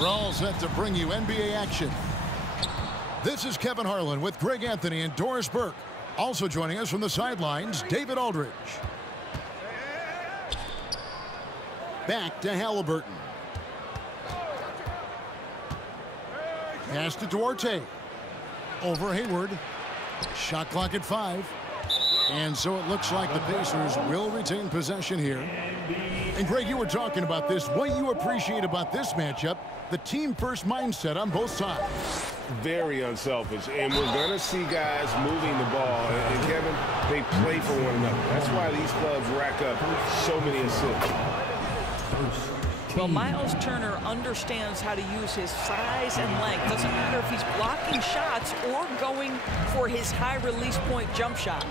We're all set to bring you NBA action. This is Kevin Harlan with Greg Anthony and Doris Burke. Also joining us from the sidelines, David Aldridge. Back to Halliburton. Pass to Duarte. Over Hayward. Shot clock at 5. And so it looks like the Pacers will retain possession here. And Greg, you were talking about this. What you appreciate about this matchup, the team-first mindset on both sides. Very unselfish. And we're going to see guys moving the ball. And Kevin, they play for one another. That's why these clubs rack up so many assists. Well, Miles Turner understands how to use his size and length. Doesn't matter if he's blocking shots or going for his high release point jump shot.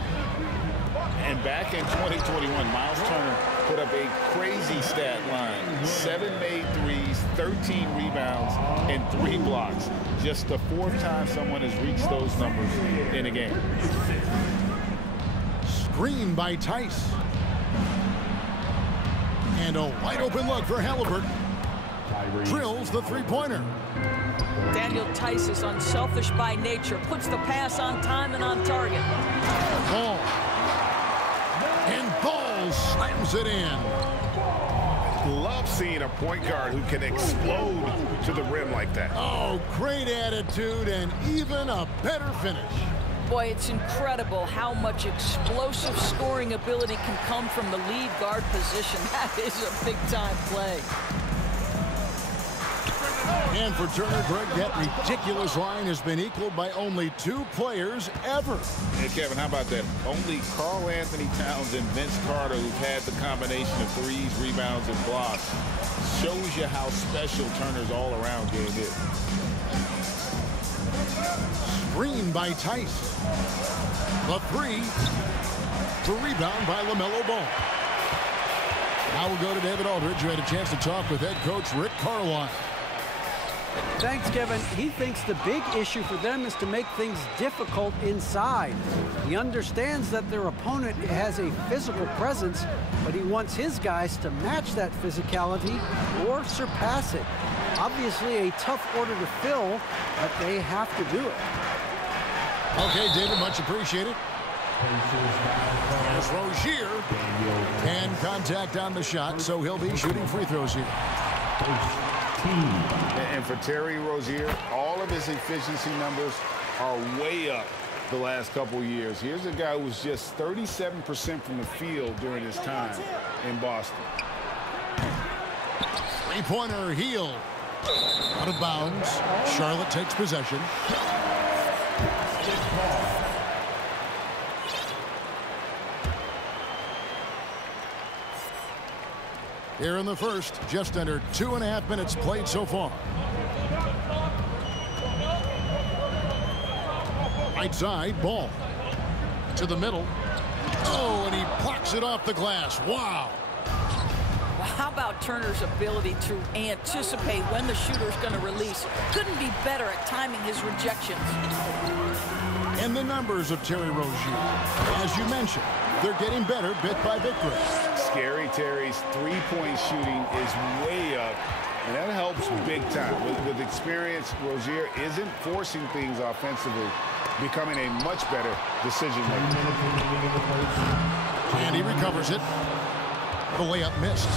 And back in 2021, Miles Turner put up a crazy stat line. 7 made threes, 13 rebounds, and 3 blocks. Just the 4th time someone has reached those numbers in a game. Screen by Tice. And a wide open look for Halliburton. Drills the three-pointer. Daniel Tice is unselfish by nature. Puts the pass on time and on target. Ball. And Ball slams it in. Love seeing a point guard who can explode to the rim like that. Oh, great attitude and even a better finish. Boy, it's incredible how much explosive scoring ability can come from the lead guard position. That is a big-time play. And for Turner, Greg, that ridiculous line has been equaled by only 2 players ever. And Kevin, how about that? Only Karl Anthony Towns and Vince Carter who've had the combination of threes, rebounds, and blocks. Shows you how special Turner's all-around game is. Screen by Tice. The 3. The rebound by LaMelo Ball. Now we'll go to David Aldridge, who had a chance to talk with head coach Rick Carlisle. Thanks, Kevin. He thinks the big issue for them is to make things difficult inside. He understands that their opponent has a physical presence, but he wants his guys to match that physicality or surpass it. Obviously a tough order to fill, but they have to do it. Okay, David, much appreciated. As Rozier, and contact on the shot, so he'll be shooting free throws here. And for Terry Rozier, all of his efficiency numbers are way up the last couple years. Here's a guy who was just 37% from the field during his time in Boston. Three-pointer, Heel. Out of bounds. Charlotte takes possession. Here in the first, just under 2.5 minutes played so far. Right side, Ball. To the middle. Oh, and he blocks it off the glass. Wow. Well, how about Turner's ability to anticipate when the shooter's going to release? Couldn't be better at timing his rejections. And the numbers of Terry Rozier. As you mentioned, they're getting better bit by bit. Scary Terry's three-point shooting is way up, and that helps big time. With experience, Rozier isn't forcing things offensively, becoming a much better decision maker. And he recovers it. The layup missed.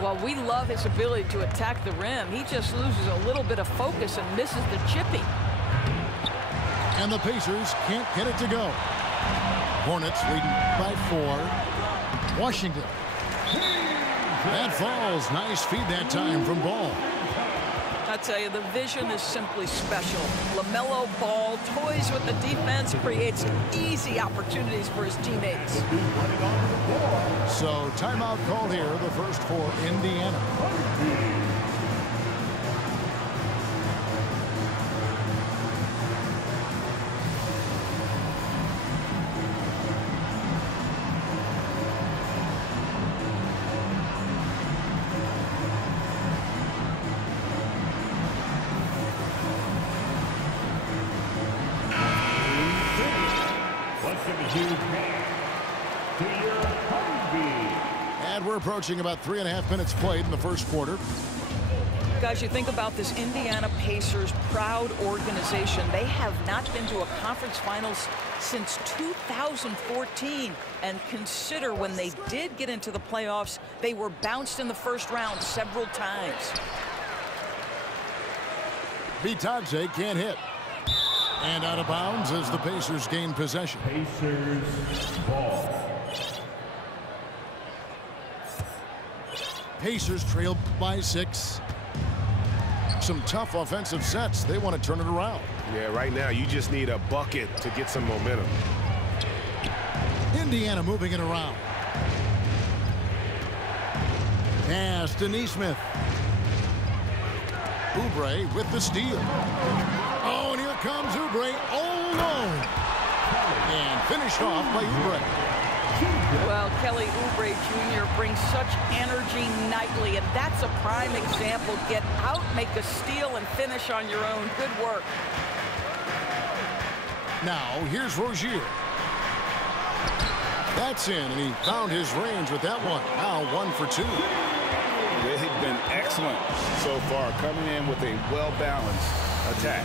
Well, we love his ability to attack the rim. He just loses a little bit of focus and misses the chipping. And the Pacers can't get it to go. Hornets leading by 4. Washington. That falls. Nice feed that time from Ball. I tell you, the vision is simply special. LaMelo Ball toys with the defense, creates easy opportunities for his teammates. So timeout called here, the first for Indiana. And we're approaching about 3.5 minutes played in the first quarter. Guys, you think about this Indiana Pacers proud organization. They have not been to a conference finals since 2014. And consider when they did get into the playoffs, they were bounced in the first round several times. Vitadze can't hit. And out of bounds as the Pacers gain possession. Pacers ball. Pacers trail by 6. Some tough offensive sets. They want to turn it around. Yeah, right now you just need a bucket to get some momentum. Indiana moving it around. Pass to Nesmith. Oubre with the steal. Oh, and here comes Oubre all alone. And finished off by Oubre. Well, Kelly Oubre Jr. brings such energy nightly, and that's a prime example. Get out, make a steal, and finish on your own. Good work. Now, here's Rozier. That's in, and he found his range with that one. Now 1 for 2. They've been excellent so far, coming in with a well-balanced attack.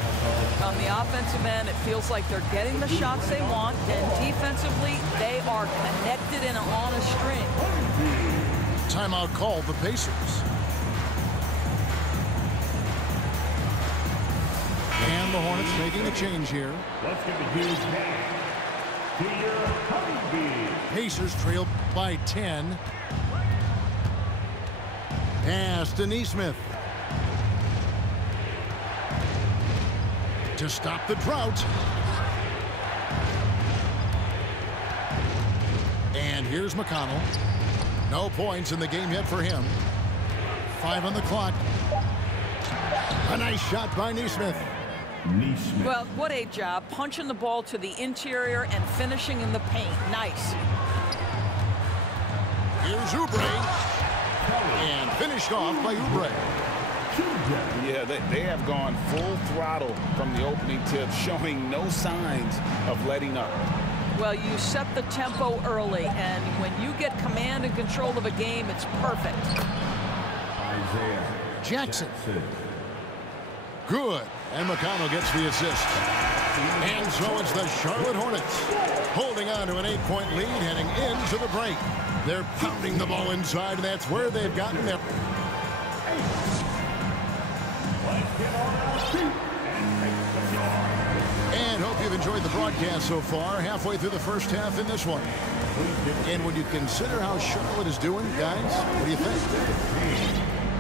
On the offensive end, it feels like they're getting the shots they want, and defensively, they are connected and on a string. Timeout called the Pacers. And the Hornets making a change here. Let's get the huge man. Pacers trail by 10. Pass to Nesmith. To stop the drought. And here's McConnell. No points in the game yet for him. 5 on the clock. A nice shot by Nesmith. Well, what a job. Punching the ball to the interior and finishing in the paint. Nice. Here's Oubre. And finished off by Oubre. Yeah, they have gone full throttle from the opening tip, showing no signs of letting up. Well, you set the tempo early, and when you get command and control of a game, it's perfect. Isaiah Jackson. Good. And McConnell gets the assist. And so it's the Charlotte Hornets holding on to an 8-point lead heading into the break. They're pounding the ball inside, and that's where they've gotten there. And hope you've enjoyed the broadcast so far. Halfway through the first half in this one. And when you consider how Charlotte is doing, guys, what do you think?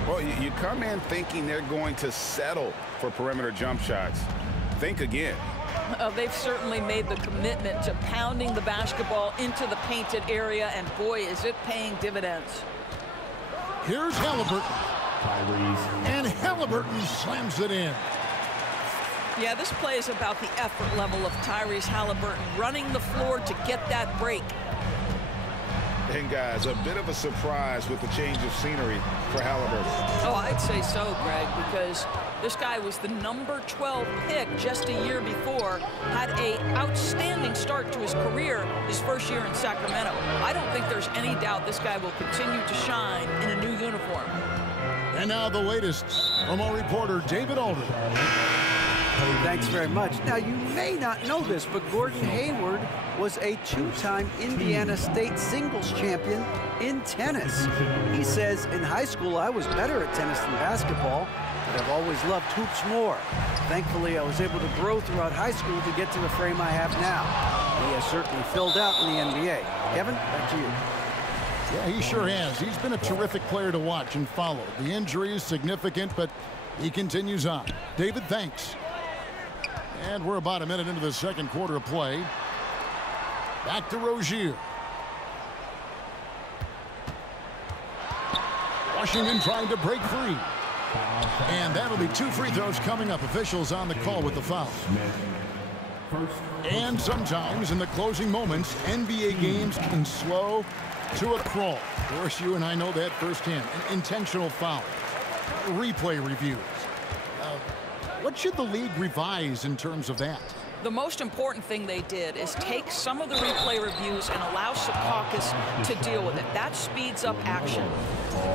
Well, you come in thinking they're going to settle for perimeter jump shots. Think again. They've certainly made the commitment to pounding the basketball into the painted area, and boy, is it paying dividends. Here's Halliburton. And Halliburton slams it in. Yeah, this play is about the effort level of Tyrese Halliburton running the floor to get that break. And guys, a bit of a surprise with the change of scenery for Halliburton. Oh, I'd say so, Greg, because this guy was the number 12 pick just a year before, had an outstanding start to his career his first year in Sacramento. I don't think there's any doubt this guy will continue to shine in a new uniform. And now the latest from our reporter, David Aldridge. Thanks very much. Now, you may not know this, but Gordon Hayward was a 2-time Indiana State singles champion in tennis. He says, in high school, I was better at tennis than basketball, but I've always loved hoops more. Thankfully, I was able to grow throughout high school to get to the frame I have now. He has certainly filled out in the NBA. Kevin, back to you. Yeah, he sure has. He's been a terrific player to watch and follow. The injury is significant, but he continues on. David, thanks. And we're about a minute into the second quarter of play. Back to Rozier. Washington trying to break free. And that'll be 2 free throws coming up. Officials on the call with the foul. And sometimes in the closing moments, NBA games can slow to a crawl. Of course, you and I know that firsthand. An intentional foul. Replay reviews. What should the league revise in terms of that? The most important thing they did is take some of the replay reviews and allow Secaucus to deal with it. That speeds up action.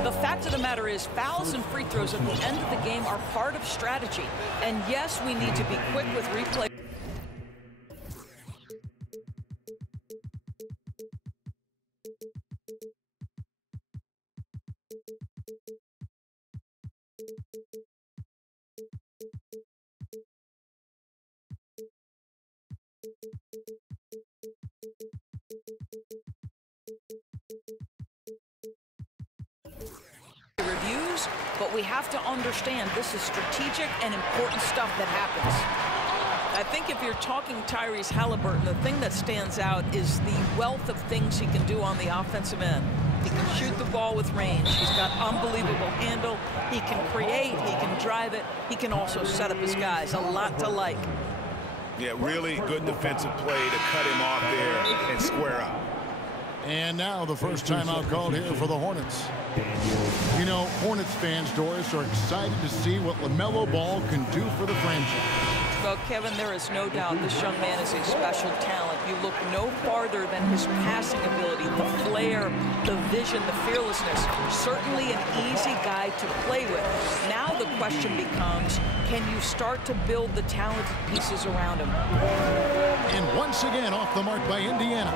The fact of the matter is fouls and free throws at the end of the game are part of strategy. And yes, we need to be quick with replay. Reviews, but we have to understand this is strategic and important stuff that happens. I think if you're talking Tyrese Halliburton, the thing that stands out is the wealth of things he can do on the offensive end. He can shoot the ball with range. He's got unbelievable handle. He can create. He can drive it. He can also set up his guys. A lot to like. Yeah, really good defensive play to cut him off there and square up. And now the first timeout called here for the Hornets. You know, Hornets fans, Doris, are excited to see what LaMelo Ball can do for the franchise. Well, Kevin, there is no doubt this young man is a special talent. You look no farther than his passing ability, the flair, the vision, the fearlessness. Certainly an easy guy to play with. Now the question becomes, can you start to build the talented pieces around him? And once again, off the mark by Indiana.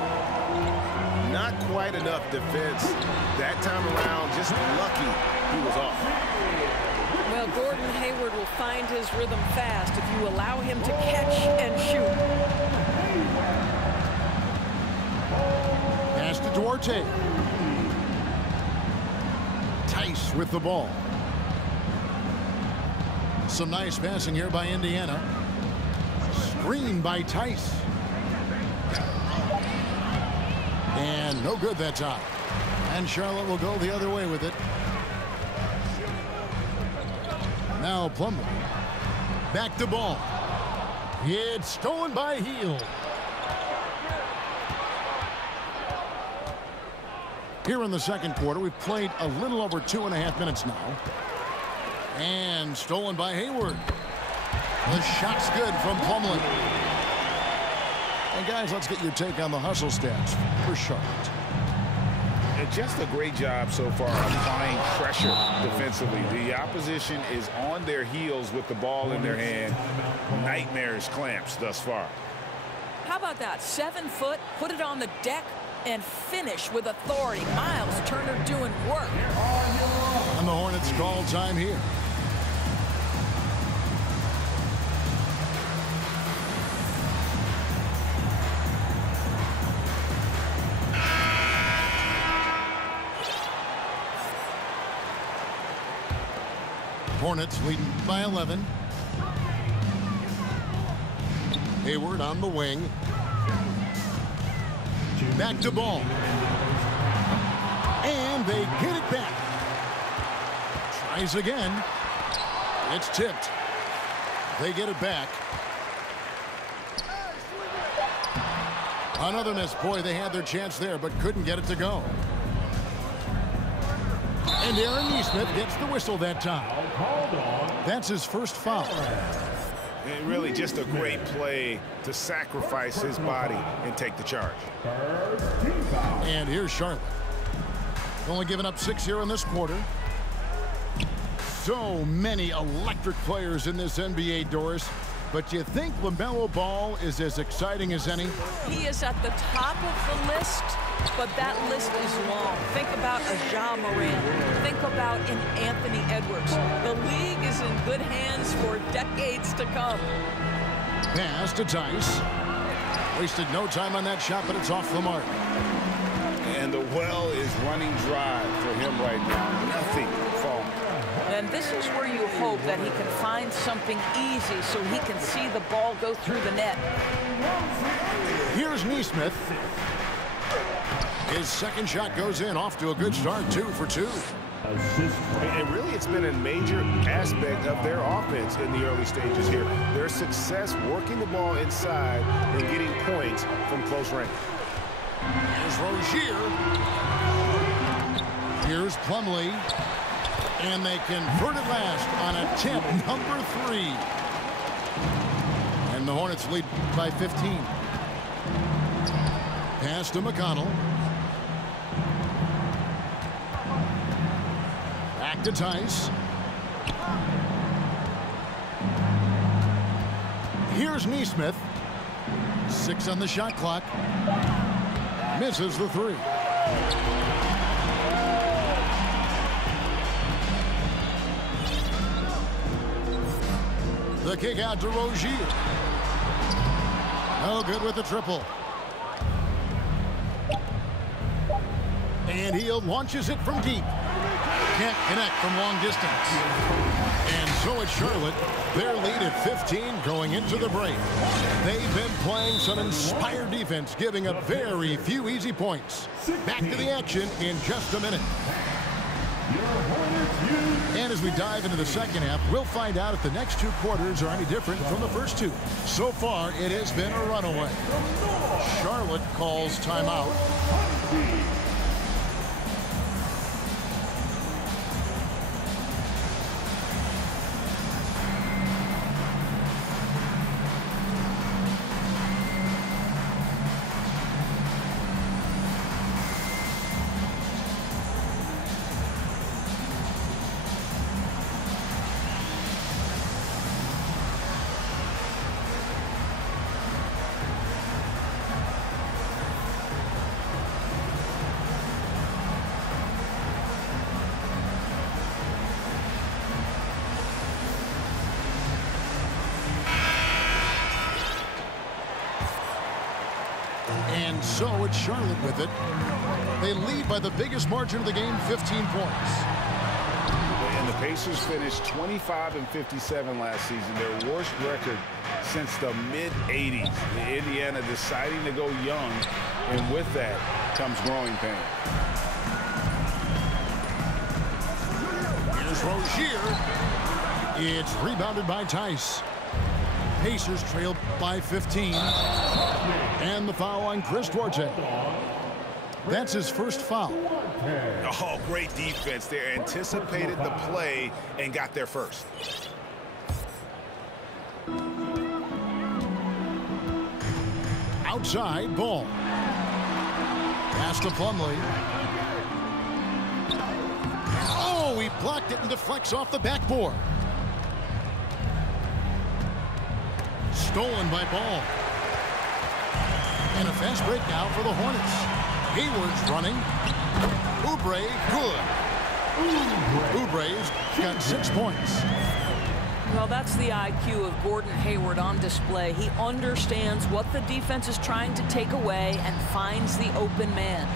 Not quite enough defense. That time around, just lucky he was off. Well, Gordon Hayward will find his rhythm fast if you allow him to catch and shoot. Pass to Duarte. Tice with the ball. Some nice passing here by Indiana. Screen by Tice. And no good that time. And Charlotte will go the other way with it. Now Plumlee. Back to ball. It's stolen by Heel. Here in the second quarter, we've played a little over 2.5 minutes now. And stolen by Hayward. The shot's good from Plumlee. And guys, let's get your take on the hustle stats for Charlotte. And just a great job so far applying pressure defensively. The opposition is on their heels with the ball in their hand. Nightmarish clamps thus far. How about that? 7 foot, put it on the deck, and finish with authority. Miles Turner doing work. And the Hornets call time here. Hornets leading by 11. Hayward on the wing. Back to ball. And they get it back. Tries again. It's tipped. They get it back. Another miss. Boy, they had their chance there, but couldn't get it to go. And Aaron Nesmith gets the whistle that time. That's his first foul. And really just a great play to sacrifice his body and take the charge. And here's Charlotte. Only giving up 6 here in this quarter. So many electric players in this NBA, Doris. But you think LaMelo Ball is as exciting as any? He is at the top of the list, but that list is long. Think about a Ja Morant. Think about an Anthony Edwards. The league is in good hands for decades to come. Pass to Tice. Wasted no time on that shot, but it's off the mark. And the well is running dry for him right now. Nothing falling. And this is where you hope that he can find something easy so he can see the ball go through the net. Here's Nesmith. His second shot goes in, off to a good start, 2 for 2. And really, it's been a major aspect of their offense in the early stages here. Their success working the ball inside and getting points from close range. Here's Rozier. Here's Plumlee. And they convert it last on attempt number 3. And the Hornets lead by 15. Pass to McConnell. Back to Tice. Here's Neesmith. 6 on the shot clock. Misses the 3. The kick out to Rozier. No good with the triple. And he launches it from deep. Can't connect from long distance. And so it's Charlotte. Their lead at 15 going into the break. They've been playing some inspired defense, giving up very few easy points. Back to the action in just a minute. And as we dive into the second half, we'll find out if the next 2 quarters are any different from the first 2. So far, it has been a runaway. Charlotte calls timeout. And so it's Charlotte with it. They lead by the biggest margin of the game, 15 points. And the Pacers finished 25-57 last season, their worst record since the mid-'80s. Indiana deciding to go young, and with that comes growing pain. Here's Rozier. It's rebounded by Tice. Pacers trail by 15. And the foul on Chris Duarte. That's his first foul. Oh, great defense there. Anticipated the play and got there first. Outside, Ball. Pass to Plumlee. Oh, he blocked it and deflects off the backboard. Stolen by Ball. And a fast break now for the Hornets. Hayward's running. Oubre, good. Oubre's got 6 points. Well, that's the IQ of Gordon Hayward on display. He understands what the defense is trying to take away and finds the open man.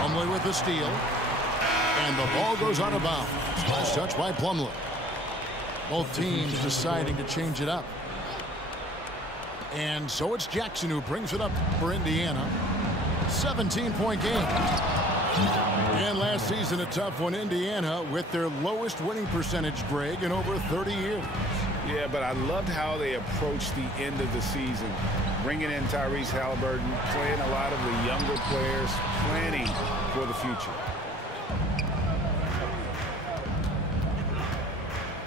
Plumlee with the steal. And the ball goes out of bounds. Last touch by Plumlee. Both teams deciding to change it up. And so it's Jackson who brings it up for Indiana. 17-point game. And last season, a tough one. Indiana with their lowest winning percentage, Greg, in over 30 years. Yeah, but I loved how they approached the end of the season. Bringing in Tyrese Halliburton, playing a lot of the younger players, planning for the future.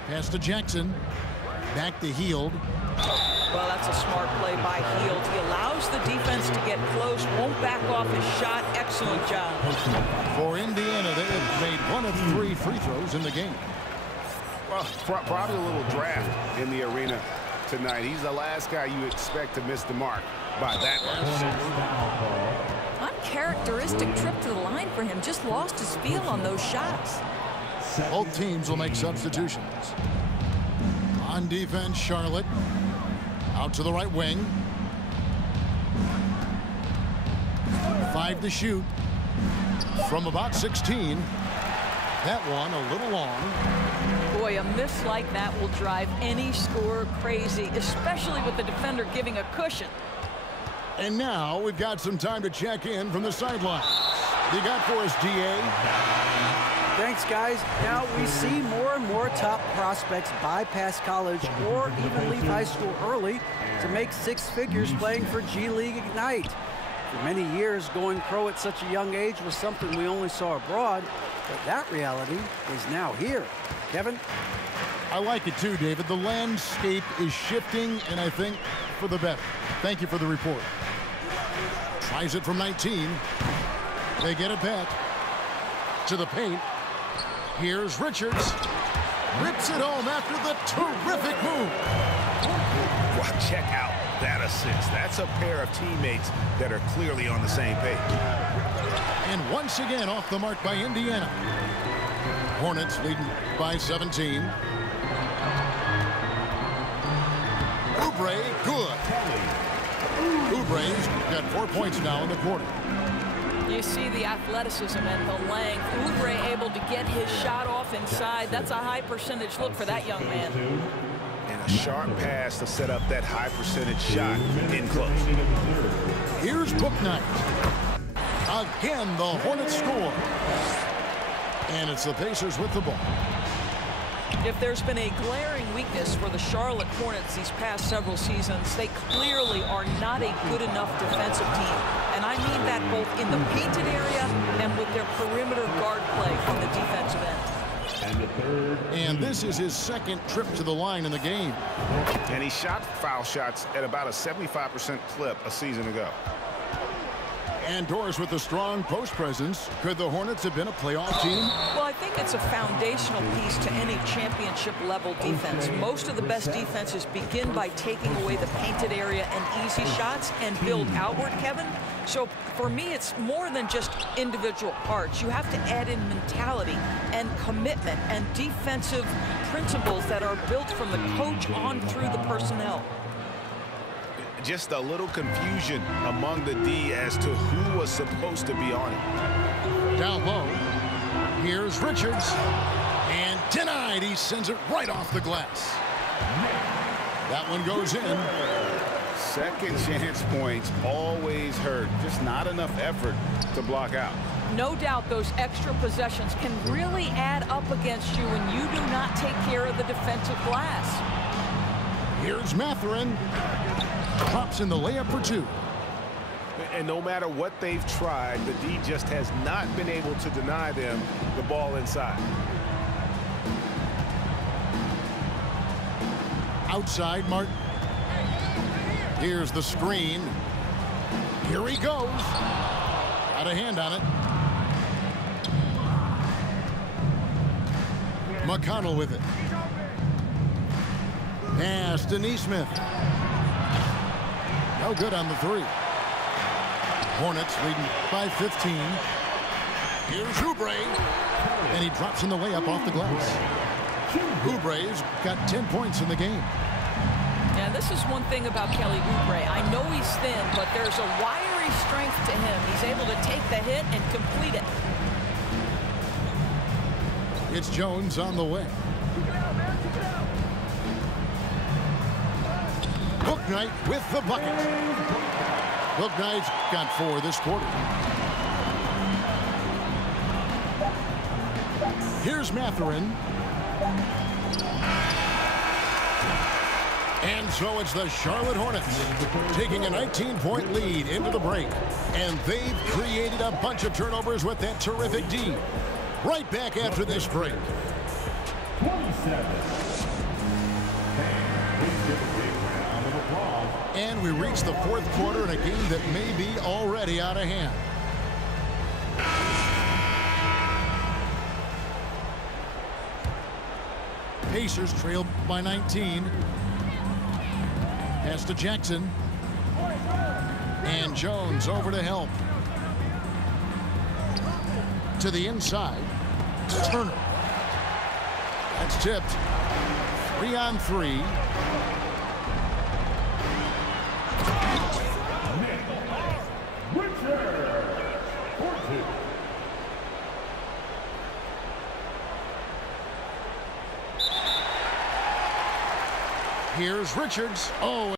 Pass to Jackson. Back to Hield. Well, that's a smart play by Hield. He allows the defense to get close, won't back off his shot. Excellent job. For Indiana, they have made 1 of 3 free throws in the game. Well, probably a little draft in the arena tonight. He's the last guy you expect to miss the mark by that much. Uncharacteristic trip to the line for him. Just lost his feel on those shots. Both teams will make substitutions. On defense, Charlotte. Out to the right wing. 5 to shoot. From about 16. That one a little long. Boy, a miss like that will drive any scorer crazy, especially with the defender giving a cushion. And now we've got some time to check in from the sidelines. You got for us, DA? Thanks, guys. Now we see more and more top prospects bypass college or even leave high school early to make 6 figures playing for G League Ignite. For many years, going pro at such a young age was something we only saw abroad, but that reality is now here. Kevin? I like it too, David. The landscape is shifting, and I think for the better. Thank you for the report. Tries it from 19. They get it back to the paint. Here's Richards. Rips it home after the terrific move. Well, check out that assist. That's a pair of teammates that are clearly on the same page. And once again off the mark by Indiana. Hornets leading by 17. Oubre, good. Oubre's got 4 points now in the quarter. You see the athleticism and the length. Oubre able to get his shot off inside. That's a high percentage look for that young man. And a sharp pass to set up that high percentage shot in close. Here's Bouknight. Again, the Hornets score. And it's the Pacers with the ball. If there's been a glaring weakness for the Charlotte Hornets these past several seasons, they clearly are not a good enough defensive team. And I mean that both in the painted area and with their perimeter guard play from the defensive end. And this is his second trip to the line in the game. And he shot foul shots at about a 75% clip a season ago. And Doris with a strong post presence. Could the Hornets have been a playoff team? Well, I think it's a foundational piece to any championship level defense. Most of the best defenses begin by taking away the painted area and easy shots and build outward, Kevin. So for me, it's more than just individual parts. You have to add in mentality and commitment and defensive principles that are built from the coach on through the personnel. Just a little confusion among the D as to who was supposed to be on it. Down low. Here's Richards. And denied. He sends it right off the glass. That one goes in. Second chance points always hurt. Just not enough effort to block out. No doubt those extra possessions can really add up against you when you do not take care of the defensive glass. Here's Mathurin. Pops in the layup for two. And no matter what they've tried, the D just has not been able to deny them the ball inside. Outside, Martin. Here's the screen. Here he goes. Got a hand on it. McConnell with it. Pass to Nesmith. No good on the three. Hornets leading by 15. Here's Oubre. And he drops in the layup off the glass. Oubre's got 10 points in the game. Yeah, this is one thing about Kelly Oubre. I know he's thin, but there's a wiry strength to him. He's able to take the hit and complete it. It's Jones on the way. Bouknight with the bucket. Bouknight's got 4 this quarter. Here's Mathurin. And so it's the Charlotte Hornets taking a 19-point lead into the break. And they've created a bunch of turnovers with that terrific D. Right back after this break. 27. And we reach the fourth quarter in a game that may be already out of hand. Pacers trail by 19. Pass to Jackson. And Jones over to help. To the inside. Turner. That's tipped. 3 on 3. Here's Richards. Oh.